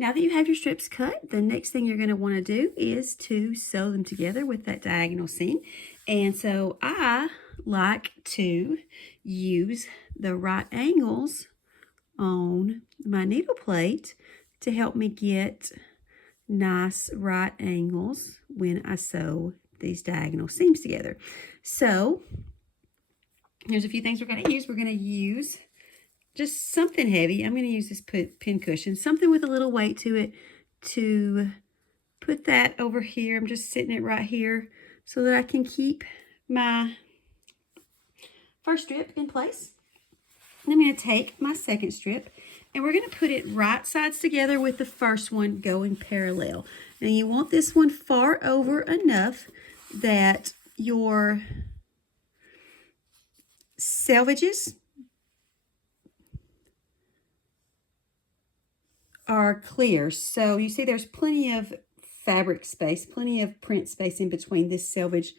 Now that you have your strips cut, the next thing you're going to want to do is to sew them together with that diagonal seam. And so I like to use the right angles on my needle plate to help me get nice right angles when I sew these diagonal seams together. So here's a few things we're going to use. We're going to use just something heavy. I'm going to use this pin cushion, something with a little weight to it, to put that over here. I'm just sitting it right here so that I can keep my first strip in place. And I'm going to take my second strip and we're going to put it right sides together with the first one going parallel. Now you want this one far over enough that your selvages are clear. So you see there's plenty of fabric space, plenty of print space in between this selvage,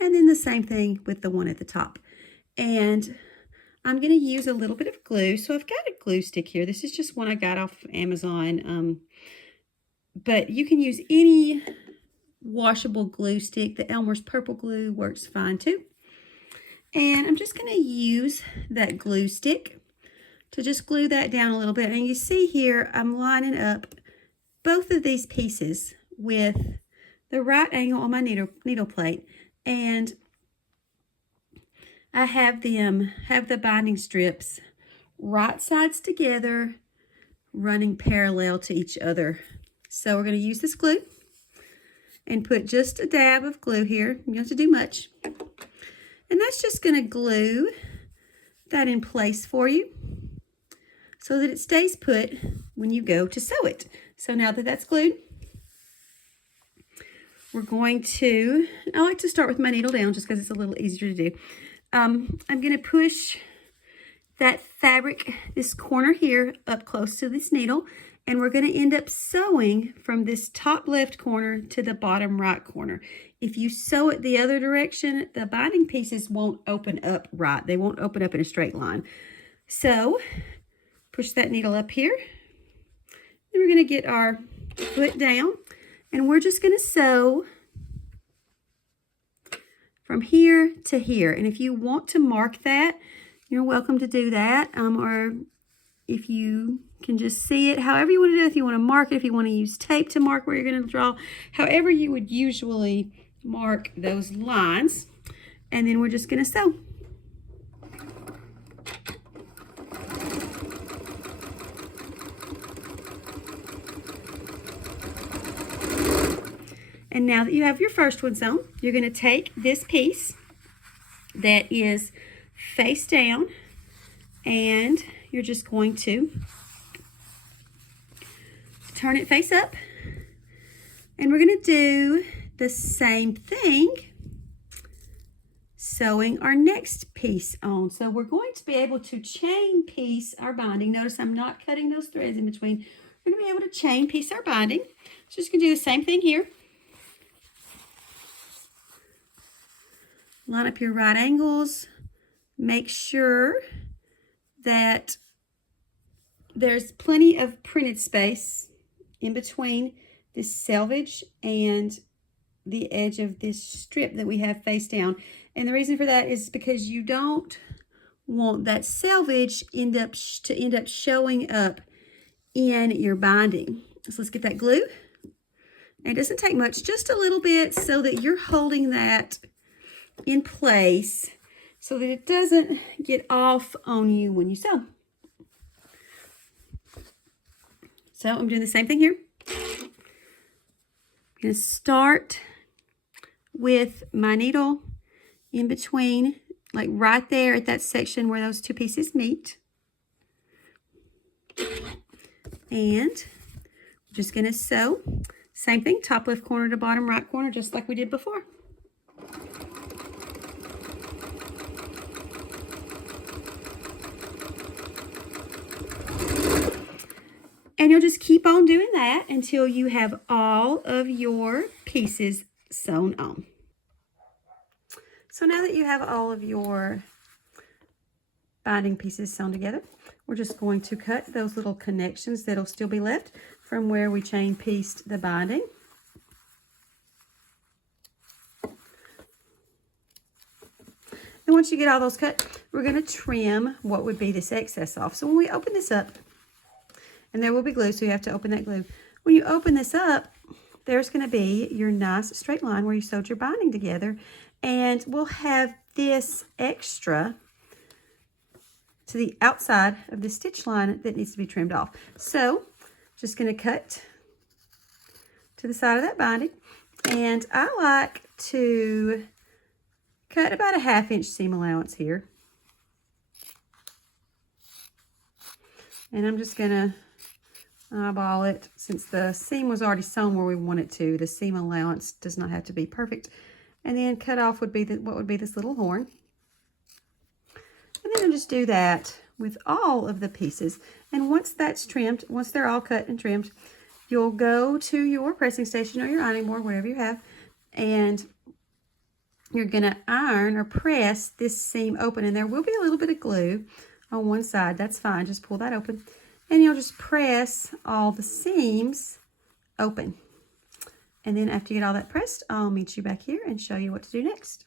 and then the same thing with the one at the top. And I'm going to use a little bit of glue. So I've got a glue stick here. This is just one I got off Amazon, but you can use any washable glue stick. The Elmer's purple glue works fine too. And I'm just going to use that glue stick to just glue that down a little bit. And you see here, I'm lining up both of these pieces with the right angle on my needle plate. And I have the binding strips right sides together, running parallel to each other. So we're going to use this glue and put just a dab of glue here. You don't have to do much. And that's just going to glue that in place for you so that it stays put when you go to sew it. So now that that's glued, we're going to, I like to start with my needle down just because it's a little easier to do. I'm going to push that fabric, this corner here, up close to this needle, and we're going to end up sewing from this top left corner to the bottom right corner. If you sew it the other direction, the binding pieces won't open up right. They won't open up in a straight line. So push that needle up here. Then we're going to get our foot down, and we're just going to sew from here to here. And if you want to mark that, you're welcome to do that. Or if you can just see it, however you want to do it, if you want to mark it, if you want to use tape to mark where you're going to draw, however you would usually mark those lines. And then we're just going to sew. And now that you have your first one sewn, you're going to take this piece that is face down, and you're just going to turn it face up. And we're going to do the same thing sewing our next piece on. So we're going to be able to chain piece our binding. Notice I'm not cutting those threads in between. We're going to be able to chain piece our binding. So just going to do the same thing here. Line up your right angles. Make sure that there's plenty of printed space in between this selvage and the edge of this strip that we have face down. And the reason for that is because you don't want that selvage to end up showing up in your binding. So let's get that glue. And it doesn't take much, just a little bit, so that you're holding that in place so that it doesn't get off on you when you sew. So I'm doing the same thing here. I'm going to start with my needle in between, like right there at that section where those two pieces meet. And I'm just going to sew. Same thing, top left corner to bottom right corner, just like we did before. And you'll just keep on doing that until you have all of your pieces sewn on. So now that you have all of your binding pieces sewn together, we're just going to cut those little connections that'll still be left from where we chain pieced the binding. And once you get all those cut, we're going to trim what would be this excess off. So when we open this up, and there will be glue, so you have to open that glue. When you open this up, there's going to be your nice straight line where you sewed your binding together. And we'll have this extra to the outside of the stitch line that needs to be trimmed off. So just going to cut to the side of that binding. And I like to cut about a 1/2 inch seam allowance here. And I'm just going to eyeball it. Since the seam was already sewn where we want it to, the seam allowance does not have to be perfect. And then cut off would be what would be this little horn. And then I'll just do that with all of the pieces. And once that's trimmed, once they're all cut and trimmed, you'll go to your pressing station or your ironing board, whatever you have, and you're going to iron or press this seam open. And there will be a little bit of glue on one side. That's fine. Just pull that open. And you'll just press all the seams open. And then after you get all that pressed, I'll meet you back here and show you what to do next.